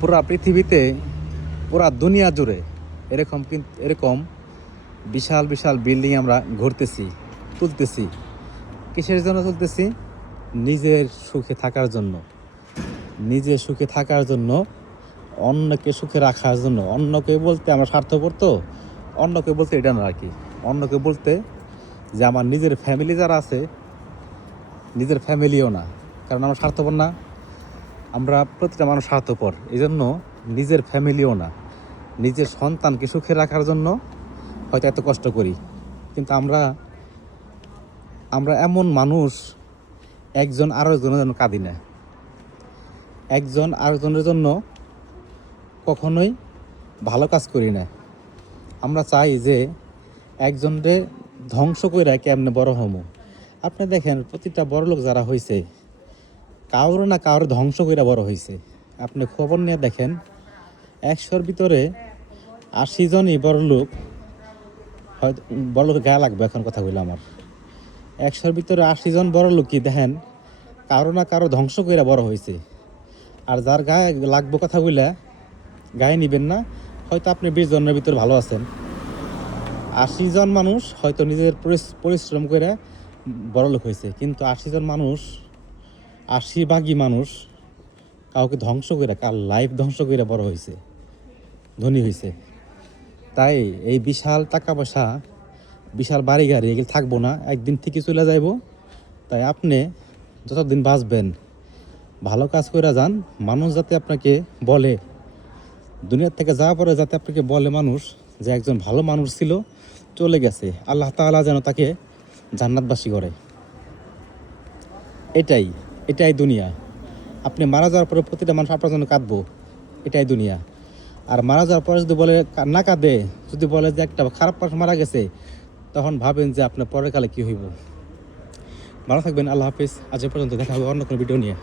পুরা পৃথিবীতে, পুরা দুনিয়া জুড়ে এরকম বিশাল বিশাল বিল্ডিং আমরা ঘুরতেছি, তুলতেছি। কিসের জন্য তুলতেছি? নিজের সুখে থাকার জন্য, নিজে সুখে থাকার জন্য, অন্যকে সুখে রাখার জন্য। অন্যকে বলতে আমার স্বার্থপর তো, অন্যকে বলতে এটা না আর কি। অন্যকে বলতে যে আমার নিজের ফ্যামিলি যারা আছে, নিজের ফ্যামিলিও না, কারণ আমার স্বার্থপর না। আমরা প্রতিটা মানুষ স্বার্থপর, এই জন্য নিজের ফ্যামিলিও না, নিজের সন্তানকে সুখে রাখার জন্য হয়তো এত কষ্ট করি। কিন্তু আমরা এমন মানুষ, একজন আরেকজনের জন্য কাঁদি না, একজন আরেকজনের জন্য কখনোই ভালো কাজ করি না। আমরা চাই যে একজনরে ধ্বংস করে কেমনে বড় হমো। আপনি দেখেন প্রতিটা বড় লোক যারা হয়েছে, কারো না কারো ধ্বংস করে বড় হয়েছে। আপনি খবর নিয়ে দেখেন, 100-র ভিতরে 80 জনই বড় লোক। হয়তো বড় লোকের গায়ে লাগবে এখন কথাগুলো আমার। 100-র ভিতরে 80 জন বড় লোকই দেখেন কারো না কারো ধ্বংস করে বড় হয়েছে। আর যার গায়ে লাগবে কথাগুলা গায়ে নিবেন না। হয়তো আপনি 20 জনের ভিতরে ভালো আছেন, 80 জন মানুষ হয়তো নিজের পরিশ্রম করে বড় লোক হয়েছে, কিন্তু 80 জন মানুষ, 80 ভাগই মানুষ কাউকে ধ্বংস করে, কার লাইফ ধ্বংস করে বড় হয়েছে, ধনী হয়েছে। তাই এই বিশাল টাকা পয়সা, বিশাল বাড়ি গাড়ি এগুলো থাকবো না, একদিন ঠিকই চলে যাইব। তাই আপনি যতদিন বাঁচবেন ভালো কাজ করে যান। মানুষ যাতে আপনাকে বলে, দুনিয়ার থেকে যাওয়ার পরে যাতে আপনাকে বলে মানুষ যে একজন ভালো মানুষ ছিল, চলে গেছে, আল্লাহ তাআলা যেন তাকে জান্নাতবাসী করে। এটাই দুনিয়া। আপনি মারা যাওয়ার পরে প্রতিটা মানুষ আপনার জন্য কাঁদবো, এটাই দুনিয়া। আর মারা যাওয়ার পরে যদি বলে না কাঁদে, যদি বলে যে একটা খারাপ মানুষ মারা গেছে, তখন ভাবেন যে আপনার পরের কালে কী হইব। ভালো থাকবেন, আল্লাহ হাফিজ। আজ পর্যন্ত দেখা হবে অন্য কোনো ভিডিও নিয়ে।